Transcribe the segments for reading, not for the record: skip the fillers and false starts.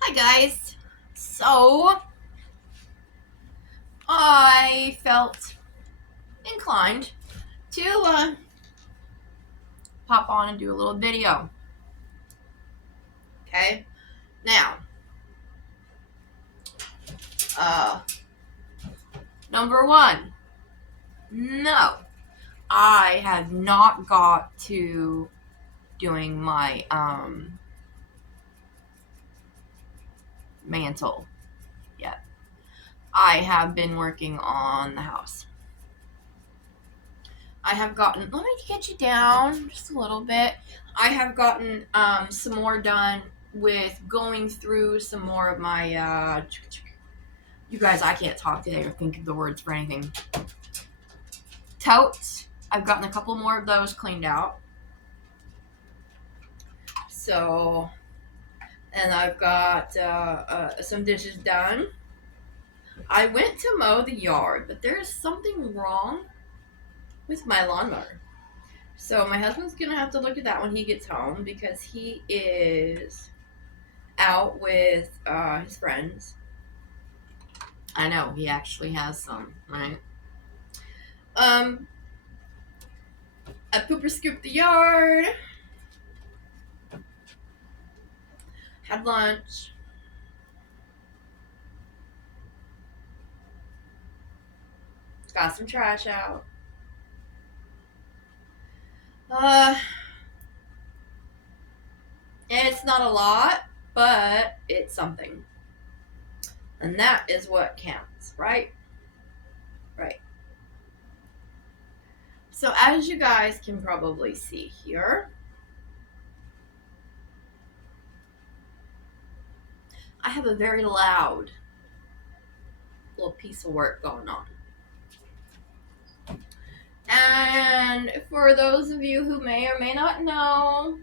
Hi guys. So I felt inclined to pop on and do a little video. Okay. Now, uh, number one, no, I have not got to doing my mantle yet. I have been working on the house. I have gotten. Let me get you down just a little bit. I have gotten some more done with going through some more of my. You guys, I can't talk today or think of the words for anything. Totes. I've gotten a couple more of those cleaned out. So, and I've got some dishes done. I went to mow the yard, but there's something wrong with my lawnmower. So my husband's gonna have to look at that when he gets home because he is out with his friends. I know he actually has some, right? I pooper scooped the yard, had lunch, got some trash out. And it's not a lot, but it's something. And that is what counts, right? Right. So as you guys can probably see here, I have a very loud little piece of work going on. And for those of you who may or may not know,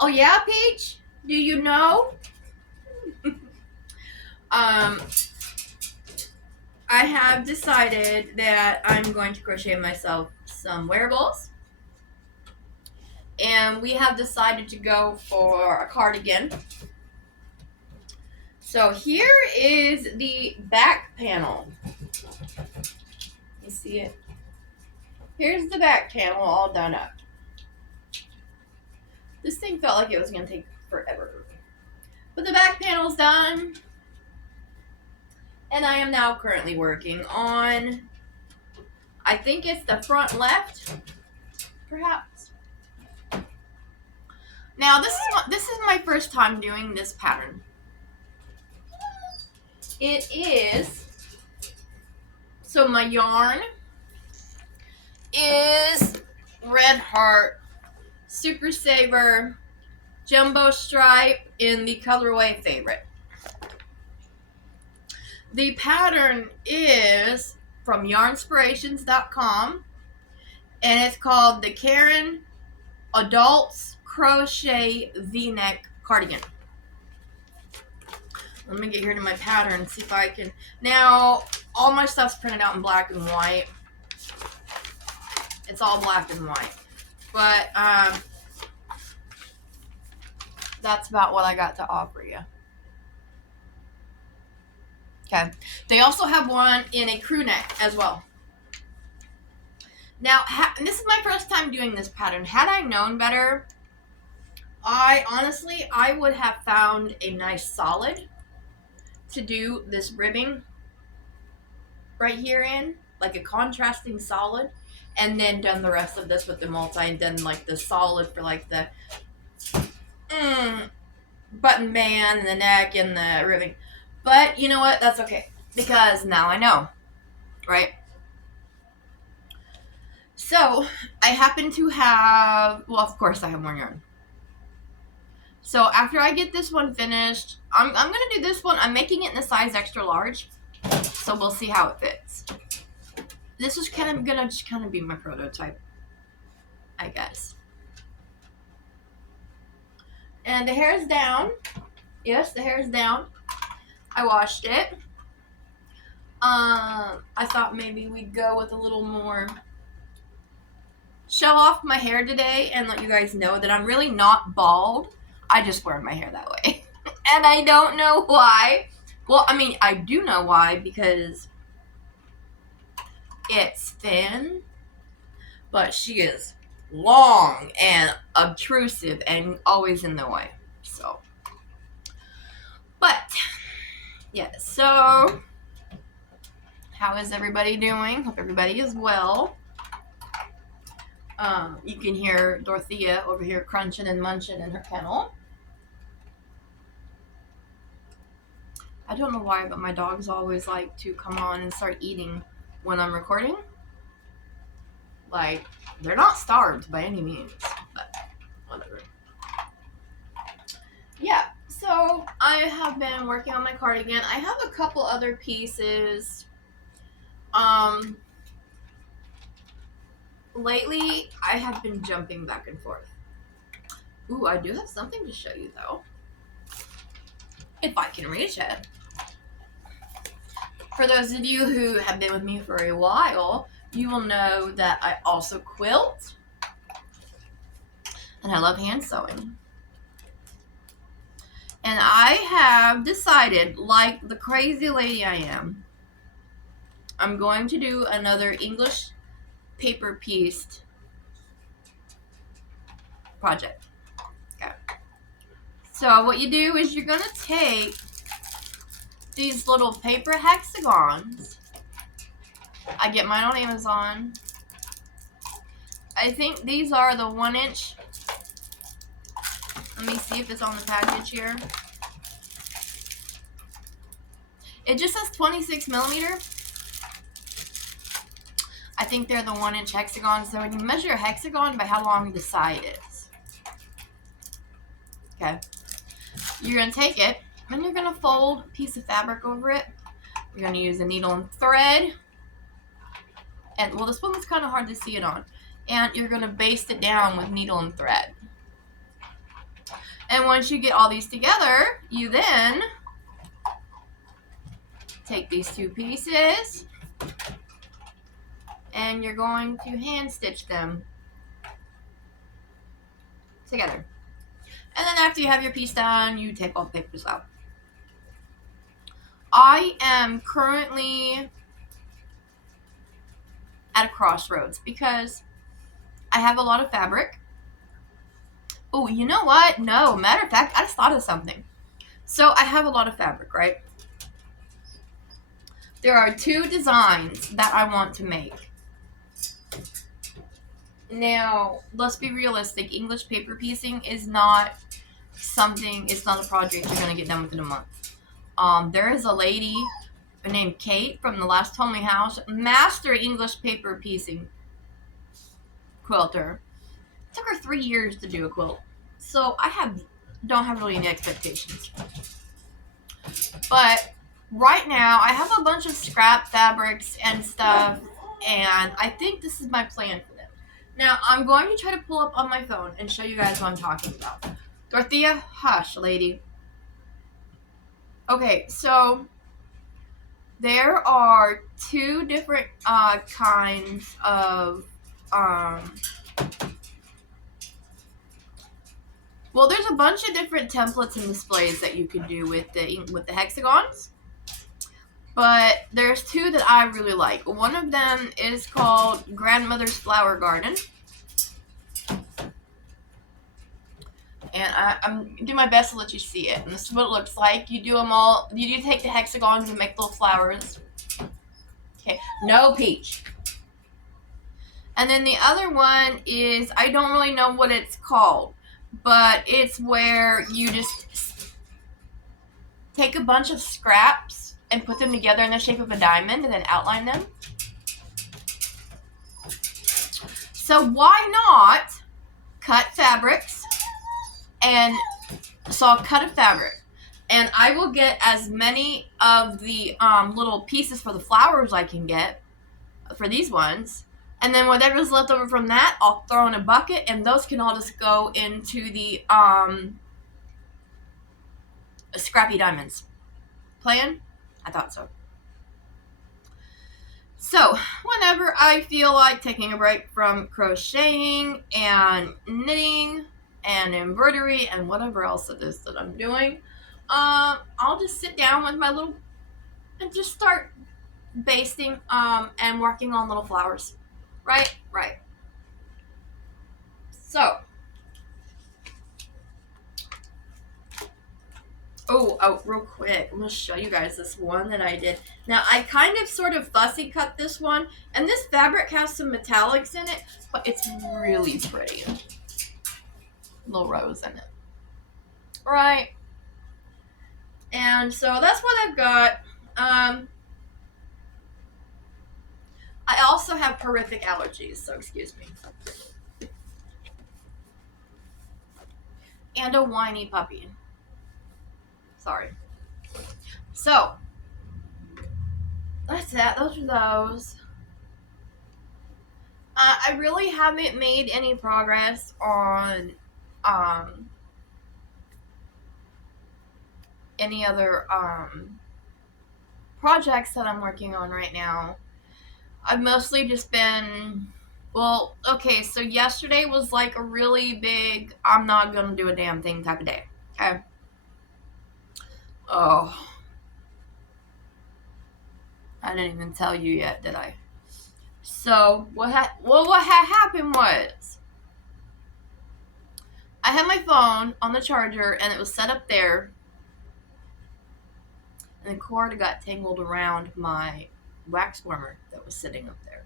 oh yeah, Peach, do you know? I have decided that I'm going to crochet myself some wearables. And we have decided to go for a cardigan. So here is the back panel. You see it? Here's the back panel all done up. This thing felt like it was going to take forever. But the back panel's done. And I am now currently working on, I think it's the front left, perhaps. Now this is my first time doing this pattern. It is, so my yarn is Red Heart Super Saver Jumbo Stripe in the colorway Favorite. The pattern is from yarnspirations.com and it's called the Karen Adults Crochet V-Neck Cardigan. Let me get here to my pattern and see if I can. Now, all my stuff's printed out in black and white. It's all black and white. But that's about what I got to offer you. Okay. They also have one in a crew neck as well. Now, this is my first time doing this pattern. Had I known better, I would have found a nice solid to do this ribbing right here in, like a contrasting solid, and then done the rest of this with the multi and done like the solid for like the button band and the neck and the ribbing. But you know what? That's okay because now I know, right? So I happen to have, well, of course I have more yarn. So after I get this one finished, I'm going to do this one. I'm making it in a size extra large. So we'll see how it fits. This is going to just kind of be my prototype, I guess. And the hair is down. Yes, the hair is down. I washed it. I thought maybe we'd go with a little more, show off my hair today and let you guys know that I'm really not bald. I just wear my hair that way. And I don't know why. Well, I mean, I do know why, because it's thin, but she is long and obtrusive and always in the way. So, but yeah, so how is everybody doing? Hope everybody is well. You can hear Dorothea over here crunching and munching in her kennel. I don't know why, but my dogs always like to come on and start eating when I'm recording. Like, they're not starved by any means, but whatever. Yeah, so I have been working on my cardigan. I have a couple other pieces. Lately, I have been jumping back and forth. Ooh, I do have something to show you, though. If I can reach it. For those of you who have been with me for a while, you will know that I also quilt. And I love hand sewing. And I have decided, like the crazy lady I am, I'm going to do another English paper pieced project. Okay. So what you do is you're going to take these little paper hexagons. I get mine on Amazon. I think these are the 1-inch. Let me see if it's on the package here. It just says 26 millimeter. I think they're the 1-inch hexagons. So when you measure a hexagon by how long the side is. Okay. You're going to take it, and you're going to fold a piece of fabric over it. You're going to use a needle and thread. And, well, this one's kind of hard to see it on. And you're going to baste it down with needle and thread. And once you get all these together, you then take these two pieces, and you're going to hand stitch them together. And then after you have your piece done, you take all the papers out. I am currently at a crossroads because I have a lot of fabric. Oh, you know what? No, matter of fact, I just thought of something. So I have a lot of fabric, right? There are 2 designs that I want to make. Now, let's be realistic. English paper piecing is not something, it's not a project you're going to get done within a month. There is a lady named Kate from the last Homely House, master English paper piecing quilter. It took her 3 years to do a quilt. So I don't have really any expectations. But right now, I have a bunch of scrap fabrics and stuff, and I think this is my plan for them. Now, I'm going to try to pull up on my phone and show you guys what I'm talking about. Dorothea, hush, lady. Okay, so there are 2 different kinds of well, there's a bunch of different templates and displays that you can do with the hexagons. But there's 2 that I really like. One of them is called Grandmother's Flower Garden. And I'm doing my best to let you see it. And this is what it looks like. You do them all. You do take the hexagons and make little flowers. Okay, no peach. And then the other one is, I don't really know what it's called, but it's where you just take a bunch of scraps and put them together in the shape of a diamond and then outline them. So why not cut fabrics? And so I'll cut a fabric, and I will get as many of the little pieces for the flowers I can get for these ones. And then whatever's left over from that, I'll throw in a bucket, and those can all just go into the scrappy diamonds. Plan? I thought so. So, whenever I feel like taking a break from crocheting and knitting and embroidery and whatever else it is that I'm doing, I'll just sit down with my little and just start basting and working on little flowers. Right. So, real quick, I'm gonna show you guys this one that I did. Now, I kind of sort of fussy cut this one, and this fabric has some metallics in it, but it's really pretty. Little rose in it. Right. And so that's what I've got. I also have horrific allergies, so excuse me. And a whiny puppy. Sorry. So, that's that. Those are those. I really haven't made any progress on any other projects that I'm working on right now. I've mostly just been, well, okay, so yesterday was like a really big, I'm not gonna do a damn thing type of day. Okay. Oh. I didn't even tell you yet, did I? So, what had happened was, I had my phone on the charger and it was set up there, and the cord got tangled around my wax warmer that was sitting up there.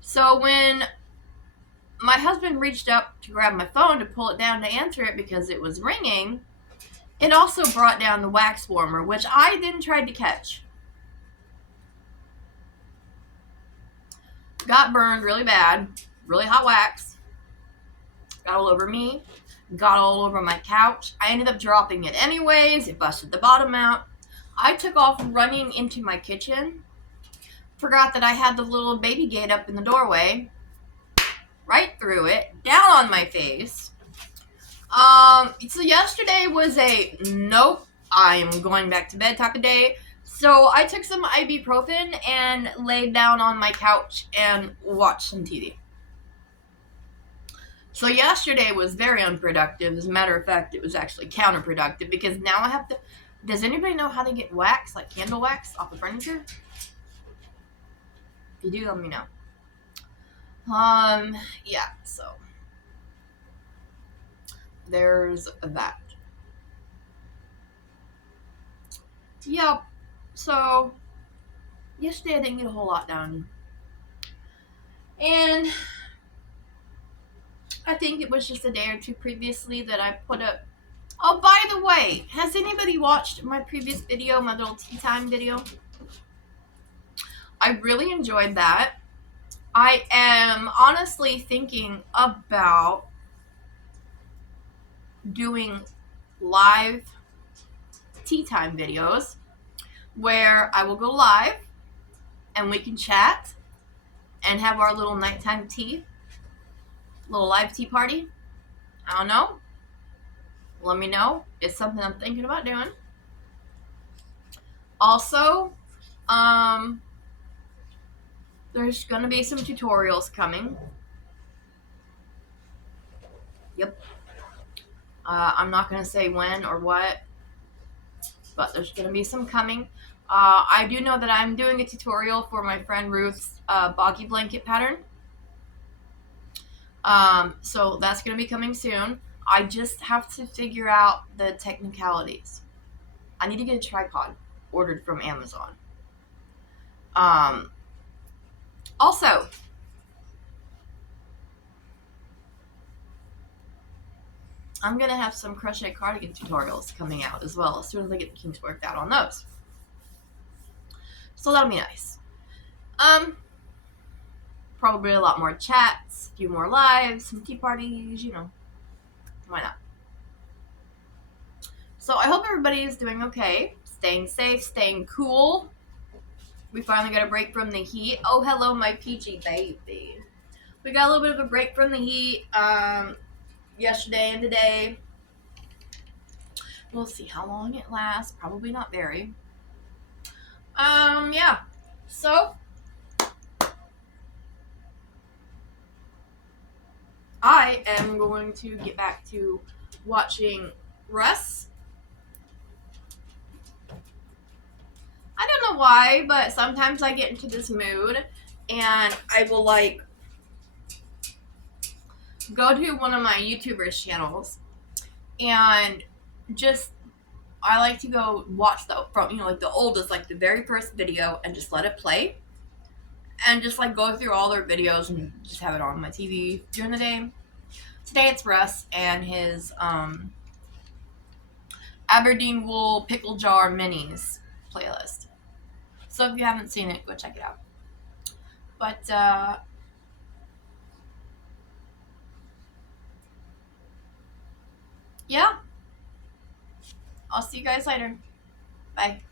So when my husband reached up to grab my phone to pull it down to answer it because it was ringing, it also brought down the wax warmer, which I then tried to catch. Got burned really bad, really hot wax. Got all over me, got all over my couch. I ended up dropping it anyways. It busted the bottom out. I took off running into my kitchen. Forgot that I had the little baby gate up in the doorway. Right through it, down on my face. So yesterday was a nope, I'm going back to bed type of day. So I took some ibuprofen and laid down on my couch and watched some TV. So yesterday was very unproductive. As a matter of fact, it was actually counterproductive because now I have to. Does anybody know how to get wax, like candle wax, off the furniture? If you do, let me know. Yeah, so there's that. Yep. So yesterday I didn't get a whole lot done. And I think it was just a day or two previously that I put up. Oh, by the way, has anybody watched my previous video, my little tea time video? I really enjoyed that. I am honestly thinking about doing live tea time videos where I will go live and we can chat and have our little nighttime tea, little live tea party. I don't know. Let me know. It's something I'm thinking about doing. Also, there's going to be some tutorials coming. Yep. I'm not going to say when or what, but there's going to be some coming. I do know that I'm doing a tutorial for my friend Ruth's boggy blanket pattern. So that's going to be coming soon. I just have to figure out the technicalities. I need to get a tripod ordered from Amazon. Also, I'm going to have some crochet cardigan tutorials coming out as well as soon as I get the kinks worked out on those. So that'll be nice. Probably a lot more chats, a few more lives, some tea parties, you know. Why not? So I hope everybody is doing okay, staying safe, staying cool. We finally got a break from the heat. Oh, hello, my peachy baby. We got a little bit of a break from the heat yesterday and today. We'll see how long it lasts. Probably not very. Yeah. So, I am going to get back to watching Russ. I don't know why, but sometimes I get into this mood and I will like go to one of my YouTubers' channels and just I like to go watch the from like the oldest, like the very first video and just let it play and just like go through all their videos and just have it on my TV during the day. Today it's Russ and his Aberdeen Wool Pickle Jar Minis playlist. So if you haven't seen it, go check it out. But yeah, I'll see you guys later. Bye.